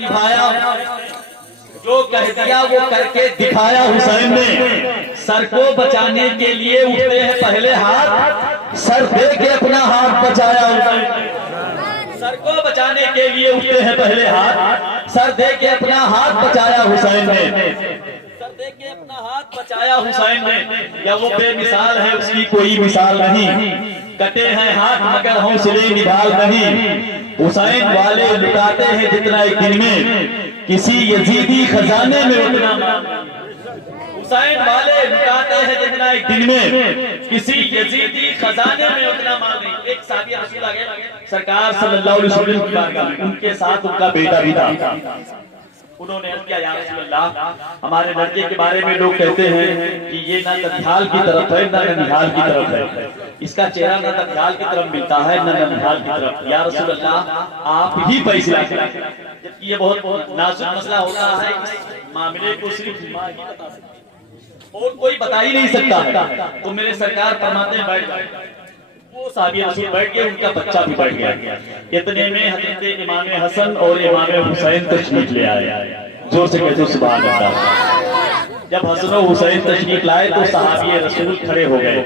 निभाया, जो कह दिया वो करके दिखाया हुसैन ने। सर को बचाने के लिए उठते हैं पहले हाथ, सर दे के अपना हाथ बचाया हुसैन ने। सर को बचाने के लिए उठते हैं पहले हाथ, सर दे के अपना हाथ बचाया हुसैन ने। सर दे के अपना हाथ बचाया हुसैन ने। या वो बेमिसाल है उसकी कोई मिसाल नहीं, कटे हैं हाथ मगर हौसले निभाल नहीं। हुसैन वाले लुटाते हैं जितना एक दिन में किसी यजीदी खजाने में उतना माल। हुसैन वाले लुटाते हैं जितना एक दिन में किसी यजीदी खजाने में उतना माल नहीं। एक साहबी रसूल आ गए सरकार सल्लल्लाहु अलैहि वसल्लम की बारगाह में, उनके साथ उनका बेटा भी था। उन्होंने अर्ज किया, या रसूल अल्लाह, हमारे लड़के के बारे में लोग कहते हैं कि ये ना ननिहाल की तरफ है ना ननिहाल की तरफ है, इसका चेहरा ना ननिहाल की तरफ मिलता है ना ननिहाल की तरफ। या रसूल अल्लाह आप ही फैसला करें, जबकि ये बहुत नाजुक मसला होता है, मामले को सिर्फ मां ही बता सकती है और कोई बता ही नहीं सकता है। तो मेरे सरकार फरमाते हैं बैठ जाए। वो साहबी रसूल बैठ गए, उनका बच्चा भी बैठ गया। इतने में हजरत इमाम हसन और इमाम हुसैन तशरीफ ले आए। जोर से कहते सुभान अल्लाह। जब हसन और हुसैन तशरीफ लाए तो साहबी रसूल खड़े हो गए,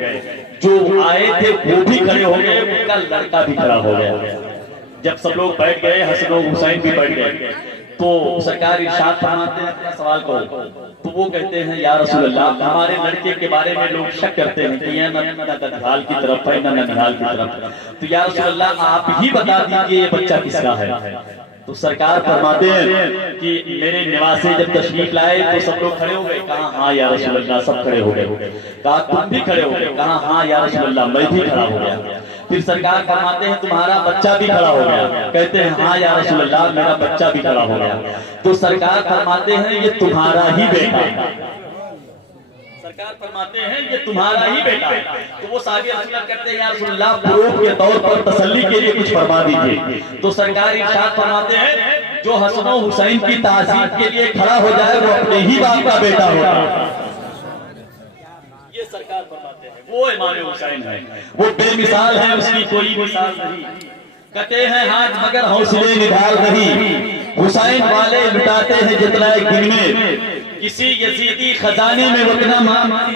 जो आए थे वो भी खड़े हो गए, उनका लड़का भी खड़ा हो गया। जब सब लोग बैठ गए, हसन और हुसैन भी बैठ गए, तो सरकार इरशाद फरमाते हैं अपना सवाल को। तो वो कहते हैं, या रसूल अल्लाह, हमारे लड़के के बारे में लोग शक करते हैं कि यह न ननिहाल की तरफ है न ननिहाल की तरफ। तो या रसूल अल्लाह आप ही बता दीजिए ये बच्चा किसका है। तो सरकार फरमाते हैं कि मेरे निवासे जब तशरीफ लाए तो सब लोग खड़े हो गए। कहा हाँ या रसूल अल्लाह, सब खड़े हो गए। कहा तुम भी खड़े हो गए। कहा हाँ या रसूल अल्लाह, मैं भी खड़ा हो गया। फिर सरकार फरमाते हैं तुम्हारा बच्चा भी खड़ा हो गया। कहते हैं हाँ या रसूल अल्लाह, मेरा बच्चा भी खड़ा हो गया। तो सरकार फरमाते हैं ये तुम्हारा ही बेटा है। सरकार फरमाते हैं ये तुम्हारा ही बेटा है। तो वो साहबी अर्ज करते हैं, या रसूल अल्लाह, प्रूफ के तौर पर तसल्ली के लिए कुछ फरमा दीजिए। तो सरकार इरशाद फरमाते हैं, जो हसन और हुसैन की ताज़ीब के लिए खड़ा हो जाए वो अपने ही बाप का बेटा होता है। ये सरकार फरमाते हैं वो इमाम हुसैन है, वो बेमिसाल है, उसकी कोई मिसाल नहीं। कटे हैं हाथ मगर हौसले निभाल नहीं। हुसैन वाले लुटाते हैं जितना एक दिन में किसी यजीदी खजाने में उतना माल नहीं,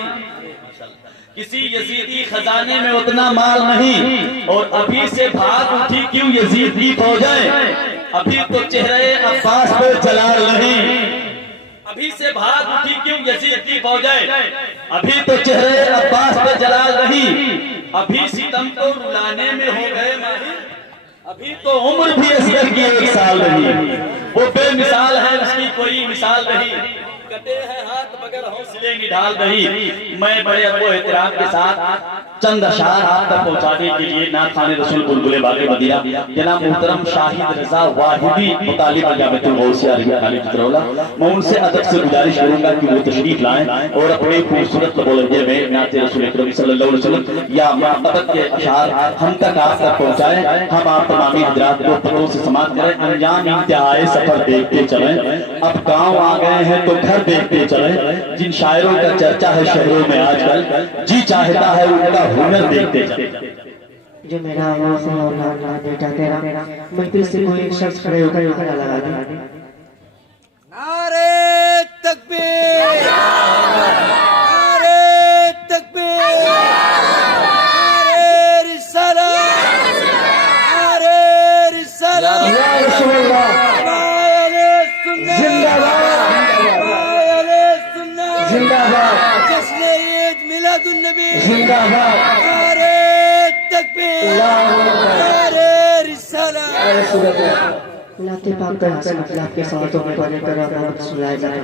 किसी यजीदी खजाने में उतना माल नहीं। और अभी से भाग उठी क्यों यजीद की फौजें, अभी तो चेहरे अब्बास पे जलाल नहीं। अभी से भाग उठी क्यों यजीद की फौजें, अभी तो चेहरे अब्बास पे जलाल नहीं। अभी सितम को रुलाने में हो गए माहिर, अभी तो उम्र भी असगर की 1 साल नहीं। वो बेमिसाल है, उसकी कोई मिसाल नहीं। कटे हैं हाथ मगर हौसले निढाल नहीं। मैं बड़े अदब एहतराम के साथ चंद अशार आप तक पहुंचाने के लिए नात खाने रसूल बुलबुले बागे मदीना जनाब मोहतरम शाहिद रजा वाहिदी मुतालिब जामिअतुल गौसिया अरबिया कॉलेज चित्रौला, मैं उनसे अदब से गुजारिश करूंगा कि वो तशरीफ लाएं और अपने खूबसूरत लबोलहजे में नात रसूल अकरम सल्लल्लाहु अलैहि वसल्लम या मोहब्बत के अशार हम तक आप तक पहुंचाएं। हम आप तमामी हजरात को पलों से समाप्त करें। अंजाम इंतहाए सफर देखते चलें, अब गाँव आ गए हैं तो घर देखते चलें। जिन शायरों का चर्चा है शहरों में आजकल, जी चाहता है उनका हुनर देखते चलें। जो मेरा आवाज है और ना बेटा तेरा, महफिल से कोई एक शख्स खड़े होकर नारा लगा दे। नारे तकबीर, नारे तकबीर, नारे रिसालत, नारे रिसालत, जिंदाबाद, नारे तकबीर, नारे रिसालत। लाते पाक का हसन अखलाक के साथों में बने कर आप सुनाए जाए।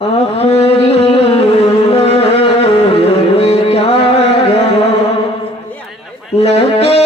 आखिरी क्या लगे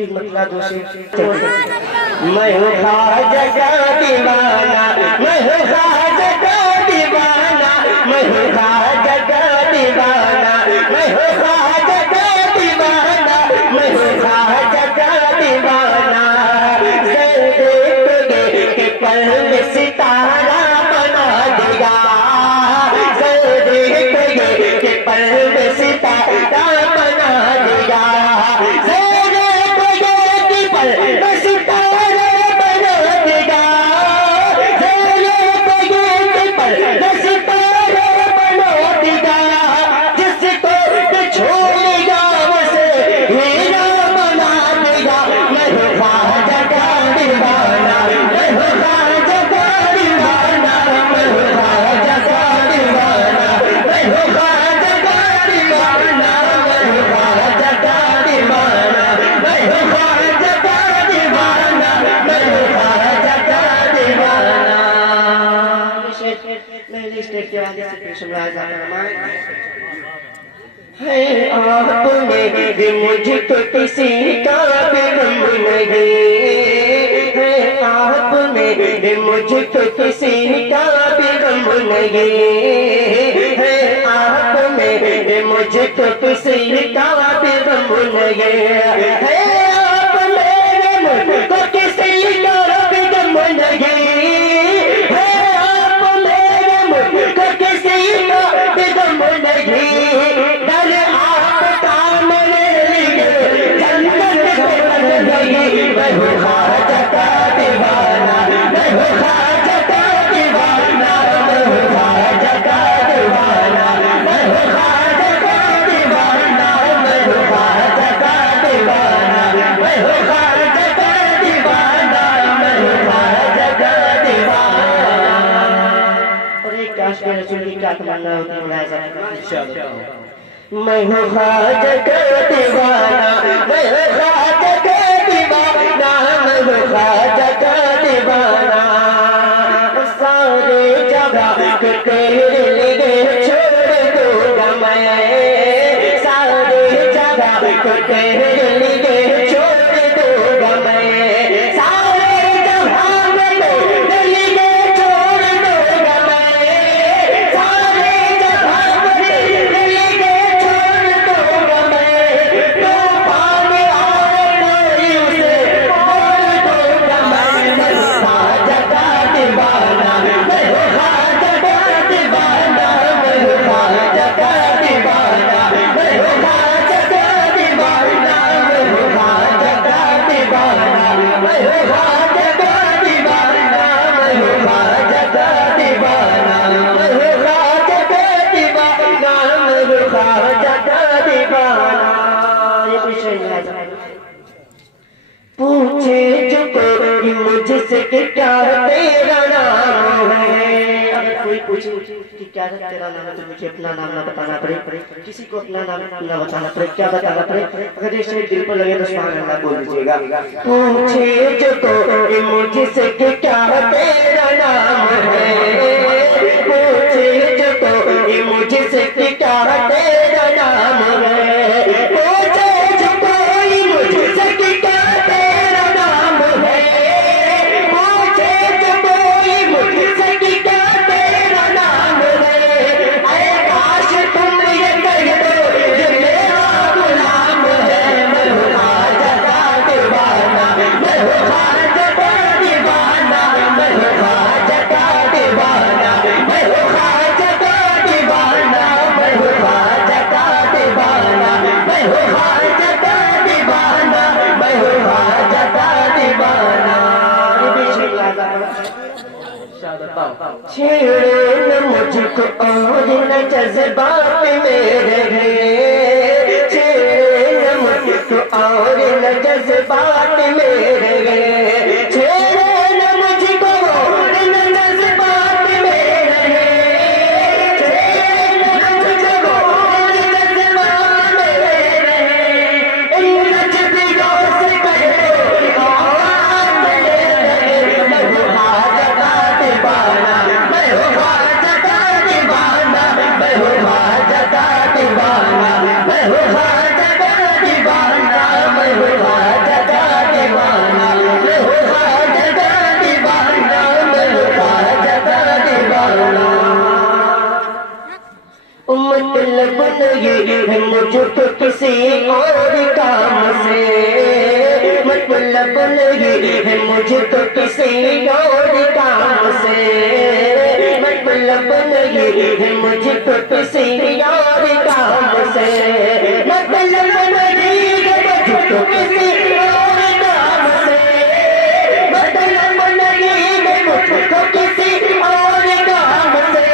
एक मतलब दूसरी मैं हूँ ख्वाजा दीवाना, मैं हूँ ख्वाजा दीवाना, मैं हूँ ख्वाजा दीवाना, मैं हूँ ख्वाजा दीवाना, मैं हूँ ख्वाजा दीवाना। देखोगे कि पल में सितारा बना देगा, देखोगे कि पल में सितारा बना देगा। आपने भी मुझको किसी का भी गम नहीं है, आपने भी मुझको किसी का भी गम नहीं है, आपने भी मुझको किसी का भी गम नहीं है, आपने मुझको किसी का भी गम नहीं है, आपने मुझको किसी का भी गम नहीं। मैं हूँ ख्वाजा दीवाना, मैं हूँ ख्वाजा दीवाना, मैं हूँ ख्वाजा दीवाना, मैं हूँ ख्वाजा दीवाना, मैं हूँ ख्वाजा दीवाना, मैं हूँ ख्वाजा दीवाना, मैं हूँ ख्वाजा दीवाना। और एक काश के रसूल की क्या तमन्ना होती है मैं हूँ ख्वाजा का दीवाना, मैं हूँ ख्वाजा का दीवाना, मैं हूँ ख्वाजा का दीवाना। सारे जगह को तेरे लिए छोड़ दूंगा मैं, सारे जगह को तेरे लिए छोड़ दूंगा मैं, सारे जगह में तेरे लिए छोड़ दूंगा मैं, सारे जगह में तेरे लिए छोड़ दूंगा मैं। तो पानी आए कोई उसे मोड़ दूंगा मैं, मैं हूँ ख्वाजा का दीवाना, मैं हूँ ख्वाजा का दीवाना, मैं हूँ ख्वाजा का दीवाना, मैं हूँ ख्वाजा का दीवाना, मैं हूँ ख्वाजा का दीवाना, मैं हूँ ख्वाजा का दीवाना, मैं हूँ ख्वाजा का दीवाना, मैं हूँ ख्वाजा का दीवाना, मैं हूँ ख्वाजा का दीवाना। ये पीछे नहीं आ जाए। पूछे जो कोई मुझसे कि क्या तेरा नाम है, अगर कोई पूछे कि क्या तेरा नाम है तो मुझे अपना नाम ना बताना पड़े, किसी को अपना नाम ना बताना पड़े, क्या बताना पड़े, अगर ये शेर दिल पर लगे तो सुभान अल्लाह बोल दीजिएगा। पूछे जो कोई मुझसे कि क्या तेरा नाम है, पूछे जो कोई मुझसे कि क्या तेरा नाम है, पूछे जो कोई मुझसे कि क्या तेरा नाम है, पूछे जो कोई मुझसे कि क्या तेरा नाम है। ऐ काश तुम ये कह दो ये मेरा गुलाम है, मैं हूँ ख्वाजा का दीवाना, मैं हूँ ख्वाजा का दीवाना, मैं हूँ ख्वाजा का दीवाना, मैं हूँ ख्वाजा का दीवाना, मैं हूँ ख्वाजा का दीवाना, मैं हूँ ख्वाजा का दीवाना, मैं हूँ ख्वाजा का दीवाना। छेड़े न मुझको और न जज्बात मेरे, छेड़े न मुझको और न जज्बात मेरे, छेड़े न मुझको और न जज्बात मेरे, छेड़े न मुझको और न जज्बात मेरे। इन नजरियों से कहे आवाज़ मेरे, मैं हूँ ख्वाजा का दीवाना, मैं हूँ ख्वाजा का दीवाना, मैं हूँ ख्वाजा का दीवाना, मैं हूँ ख्वाजा का दीवाना, मैं हूँ ख्वाजा का दीवाना, मैं हूँ ख्वाजा का दीवाना, मैं हूँ ख्वाजा का दीवाना। मतलब नहीं है मुझको किसी और काम से, मतलब नहीं है मुझको किसी और काम से, मतलब नहीं है मुझको किसी और काम से, मतलब नहीं है मुझको किसी और काम से, मतलब नहीं है मुझको किसी और काम से।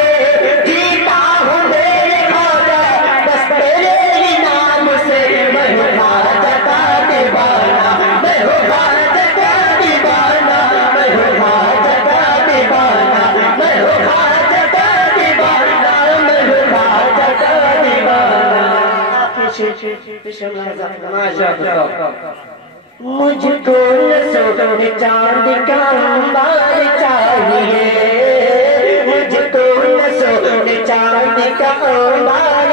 जीता हूँ मेरे ख्वाजा बस तेरे ही नाम से, मैं हूँ ख्वाजा का दीवाना, मैं हूँ ख्वाजा का दीवाना, मैं हूँ ख्वाजा का दीवाना, मैं हूँ ख्वाजा का दीवाना, मैं हूँ ख्वाजा का दीवाना। मुझको नसों में चांद का अंबार चाहिए, मुझको नसों में चांद का अंबार